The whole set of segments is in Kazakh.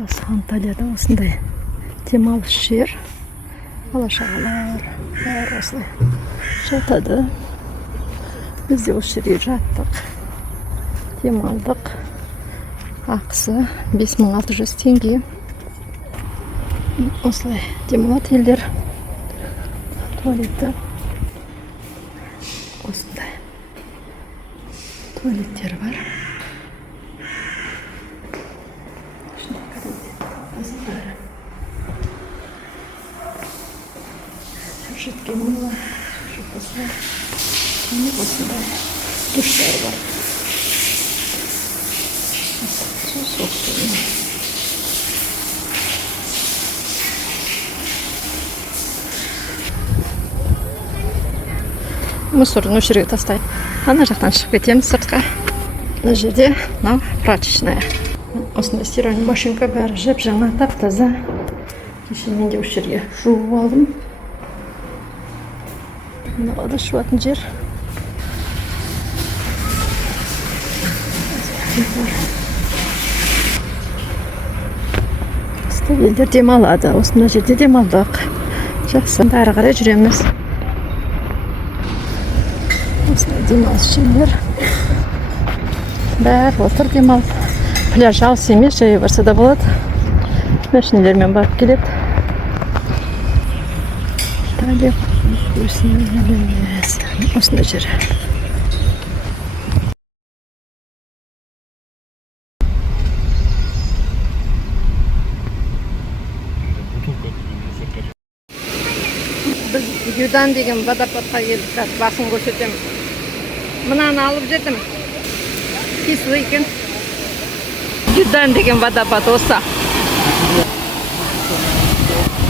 Осы Анталияда осындай демалыс жер. Бала-шағалар бәрі осылай жатады. Біз де осы жерге жаттық, демалдық. Ақысы 5600 теңге. Осылай демалады елдер. Туалеті осындай туалеттер бар. Жидкий мыло, осындай душтар бар. Су собственный. Мусорын осы жерге тастайды. Ана жақтан шығып кетеміз сыртқа. Мына жерде мынау прачечная. Осындай стиральный машинка бәрі жеп жаңа тап-таза. Кеше мен де осы жерге жуып алдым. Мынау да жуатын жер. Елдер демалады. Осында жерде демалдық. Жақсы. Ары қарай жүреміз. Осындай демалыс жерлер. Бәрі отыр демалып. Пляж алыс емес, жай барса да болады. Машинелермен барып келеді. Осындай жер. Біз Юдан деген водопадқа келдік. Басын көрсетемін. Мынаны алып жетім. Кислый екен. Юдан деген водопад осы.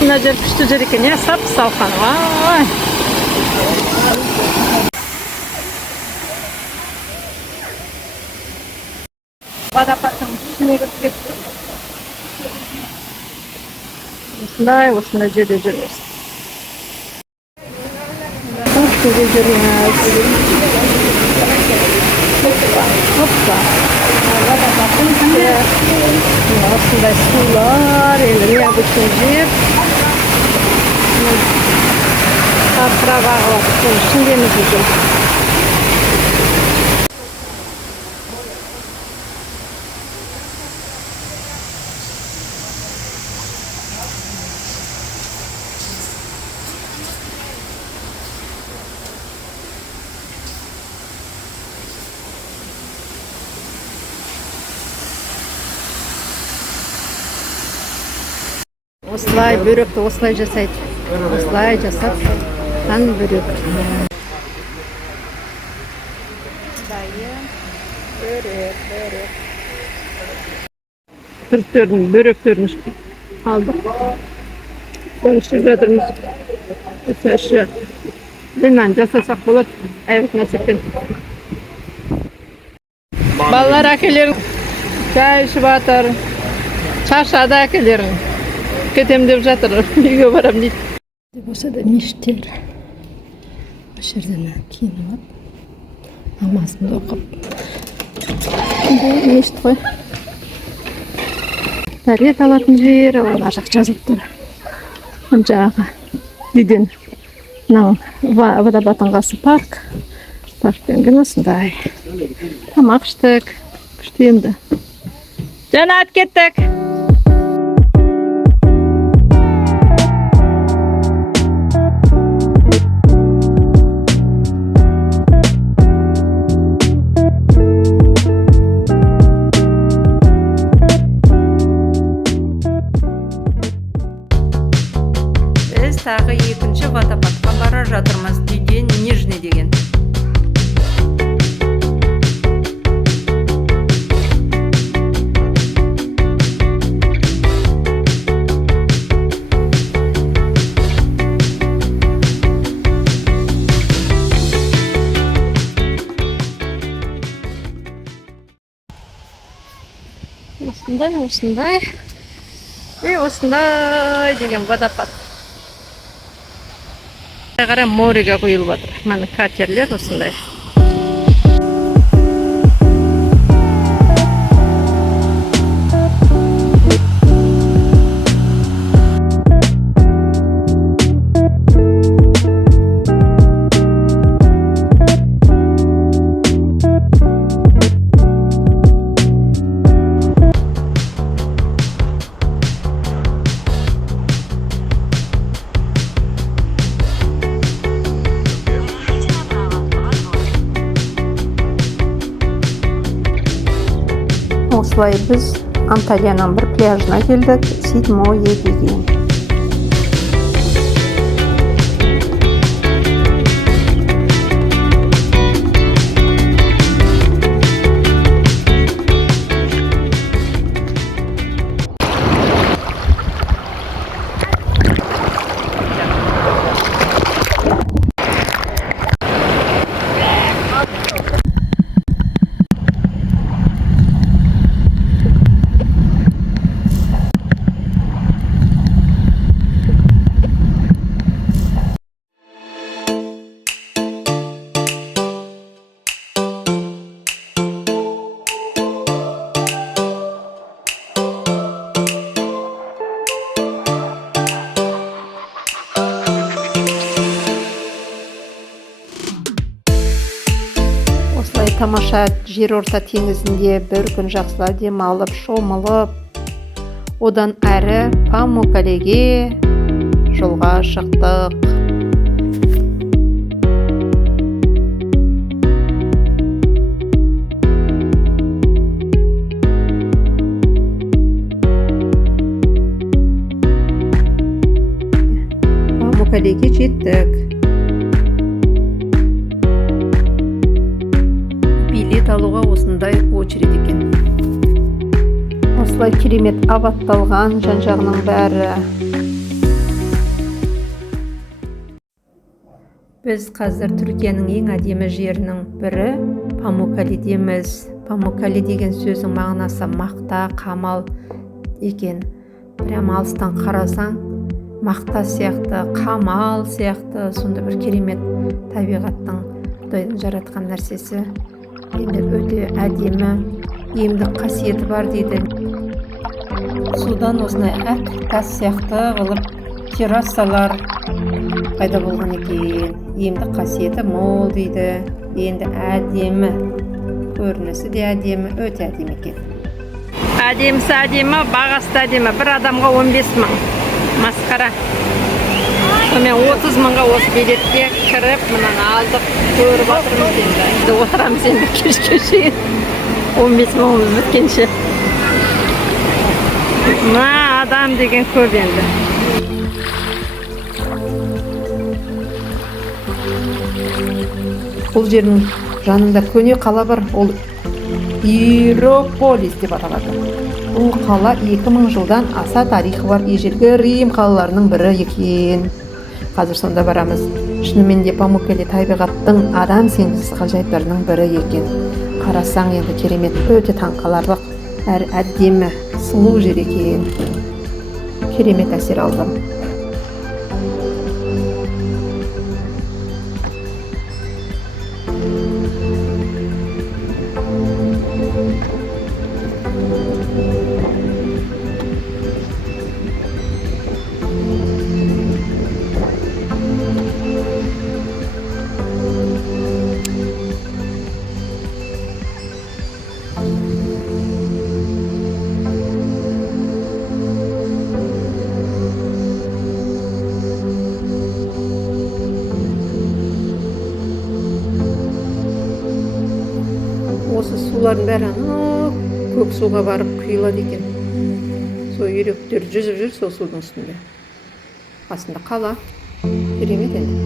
Мына жер күшті жер екен, сап-салқан. Водопадтың ішіне кіріп кетті. Осындай жерде жүрміз. Осындай жүрміз. Осындай сулар, енді необычный жер. Тапсырақ ағылады, ішіндеміз екен. Осылай бөректі осылай жасайды. Осылай жасап, бөрек. Бөректерін алдық. Конышып жатырмыз. Өсәші. Діннен жасасақ болады. Әйвет нәрсеппен. Балалар әкелерін чай ішіп атыр. Шаршады әкелерін. Кетем деп жатыр, үйге барам дейді. Осы да мешіттер. Осы жерден киініп алып, намазымды оқып. Бұл мешіт қой. Дәрет алатын жер, ана жақ жазылып тұр. Ана жағы үйден водопадтың қасы парк. Парктен кейін осындай. Тамақ іштік, күшті енді. Жана ат кеттік. Тағы екінші водопадқа бара жатырмыз. Дүйден Нижний деген. Осындай деген водопад. Қара мореге құйылып жатыр. Мына катерлер осындай. осылай біз Анталияның бір пляжына келдік, Седьмое деген. Осылай тамаша жерорта теңізінде бір күн жақсылап демалып, шомылып, одан әрі Памуккалеге жолға шықтық. Памуккалеге жеттік. Билет алуға осындай очередь екен. Осылай керемет абатталған жан-жағының бәрі. Біз қазір Түркияның ең әдемі жерінің бірі Памуккаледеміз. Памуккале деген сөздің мағынасы мақта, қамал екен. Прям алыстан қарасаң, мақта сияқты, қамал сияқты, сонда бір керемет табиғаттың, Құдайдың жаратқан нәрсесі. Енді өте әдемі, емдік қасиеті бар дейді. Судан осындай ақ тас сияқты қылып террасалар пайда болған екен. Емдік қасиеті мол дейді. Енді әдемі, көрінісі де әдемі, өте әдемі екен. Әдемісі әдемі, бағасы да әдемі. Бір адамға 15 мың. Масқара. Сонымен 30 мыңға осы билетке кіріп, мынаны алдық, көріп отырмыз енді. Отырамыз енді кешке шейін. 15 мыңымыз біткенше. Мына адам деген көп енді. Бұл жердің жанында көне қала бар, ол Иерополис деп аталады. Бұл қала 2000 жылдан аса тарихы бар ежелгі Рим қалаларының бірі екен. Қазір сонда барамыз. Шынымен де Памуккале табиғаттың адам сенгісіз ғажайыптарының бірі екен. Қарасаң енді керемет, өте таңқаларлық, әрі әдемі, сұлу жер екен. Керемет әсер алдым. Осы сулардың бәрі көк суға барып құйылады екен. Сол үйректер жүзіп жүр сол судың үстінде. Астында қала. Керемет енді.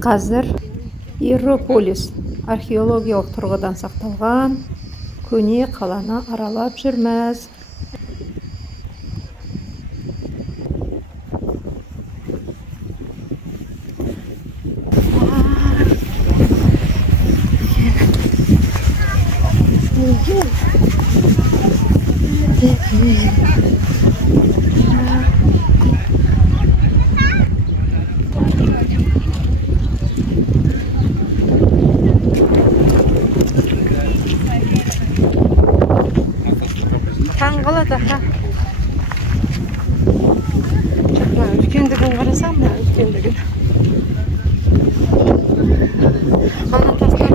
қазір Иерополис археологиялық тұрғыдан сақталған көне қаланы аралап жүрміз. таң қалады. Мына үлкендігін қарасам, мына үлкендігін. Ана тастар.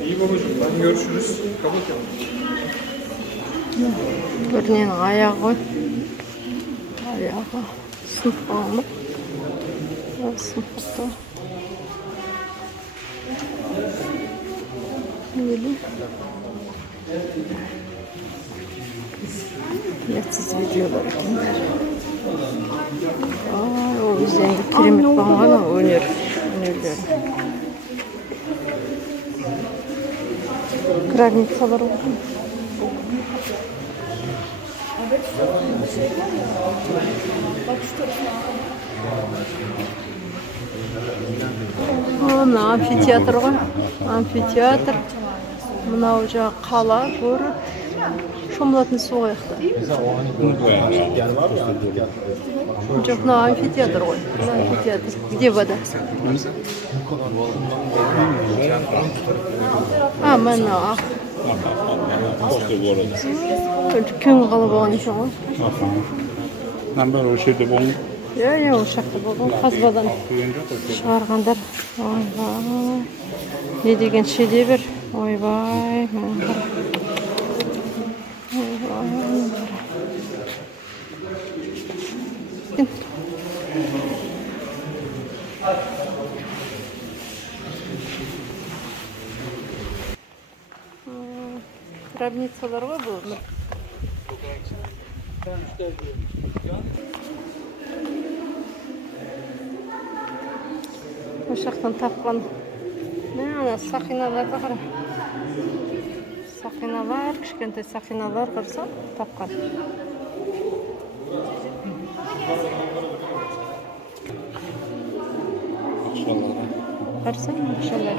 İyi babacığım, ben görüşürüz. Kapatıyorum. Көрінен аяғы ғой. Аяғы сынып қалма. Сынып қалды. Öyle. Yatsız videolar bunlar. O yüzden kiremit bana öneriyorum. Granitsalar oldu. Mына амфитеатр ғой. Амфитеатр. Мынау жағы қала, город. Шомылатын су қаяқта. Жоқ, мына амфитеатр ғой. Мына амфитеатр. Где вода? Мына ақ. Үлкен қала болған екен ғой. Ben o şeyde bon. Иә, ол жақта болған. Қазбадан шығарғандар. Ойбай. Не деген шедевр. Ойбай. Гробницалар ғой бұл. Осы жақтан тапқан. Мына сақиналарды қара. Сақиналар, кішкентай сақиналар қарса тапқан. Қарса ақшалар.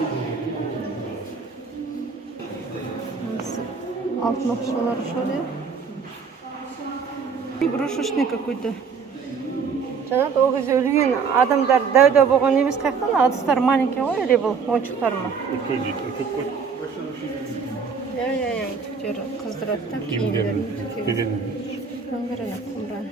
Алтын ақшалар шөлі. Игрушечный какой-то. Жаңа ол кезде өлген адамдар дәу болған емес қаяқтан, адыстар маленький ғой, или бұл ойыншықтар ма? Иә, үтіктері қыздырады да, киімдерін. Құмыран.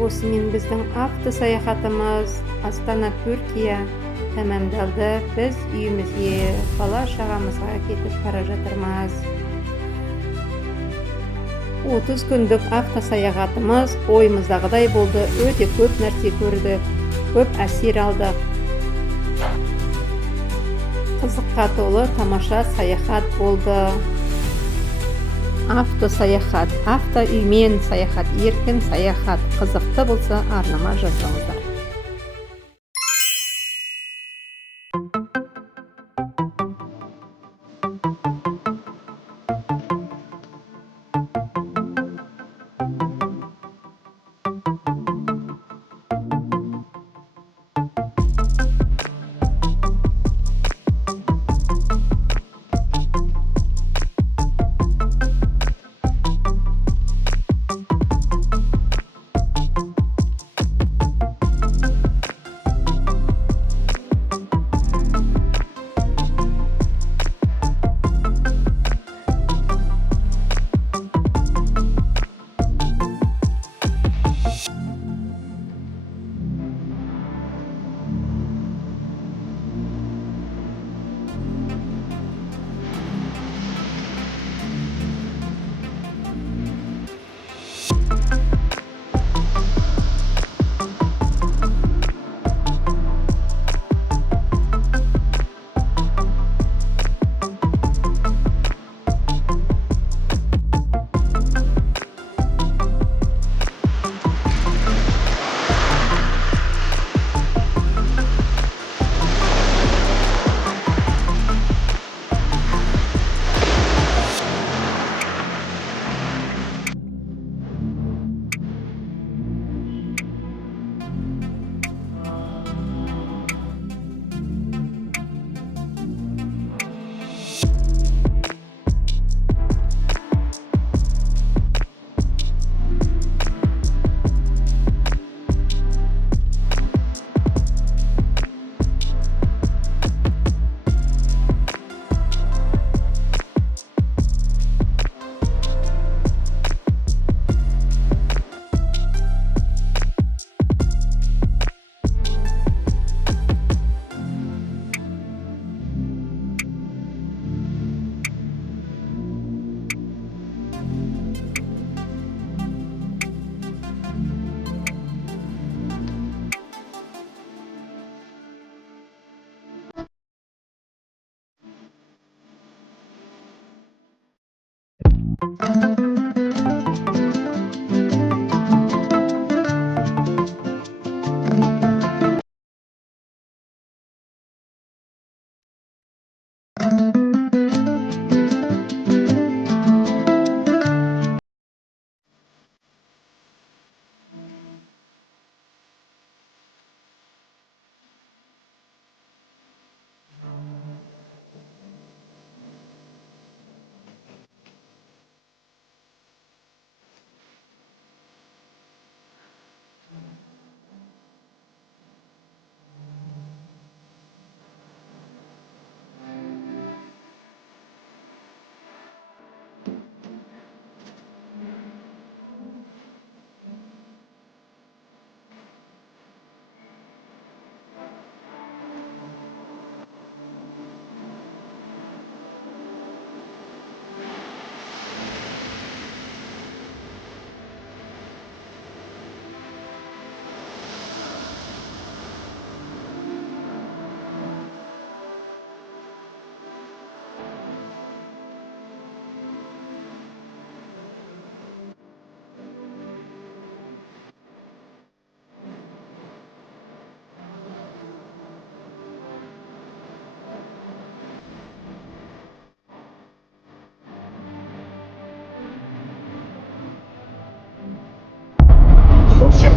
Осымен біздің авто саяхатымыз Астана, Түркия тәмамдалды. Біз үйімізге, бала шағамызға кетіп бара жатырмыз. 30 күндік авто саяхатымыз ойымыздағыдай болды. Өте көп нәрсе көрдік, көп әсер алдық. қызыққа толы тамаша саяхат болды. Автосаяхат, автоүймен саяхат, еркін саяхат. Қызықты болса арнама жазыңыздар.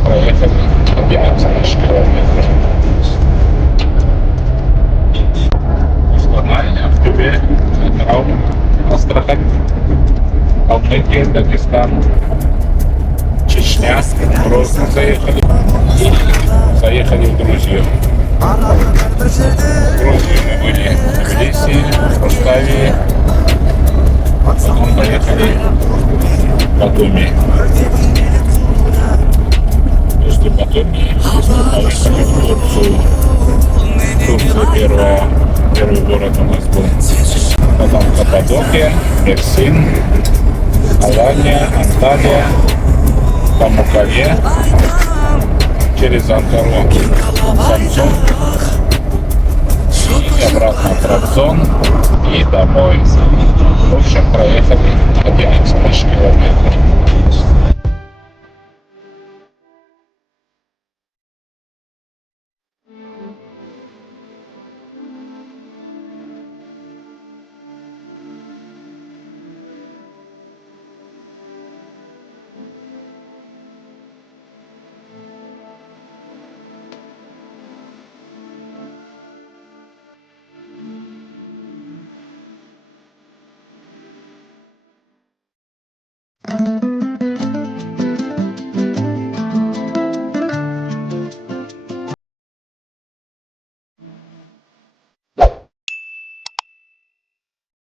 проехали 11 километров. Сломали в Тюбе, Метрау, Астрахань, Калмыкия, Дагестан, Чечня, Грозный заехали и заехали в Грузию. В Грузии мы были в Тбилиси, в Роставе, потом поехали в Батуми. После Батуми поехали в Турцию. Турция первый город у нас был. Потом Каппадокия, Мерсин, Алания, Анталия, Памуккале, через Анкару, Самсун, и обратно аттракцион и домой. В общем, проехали 11 тысяч километров.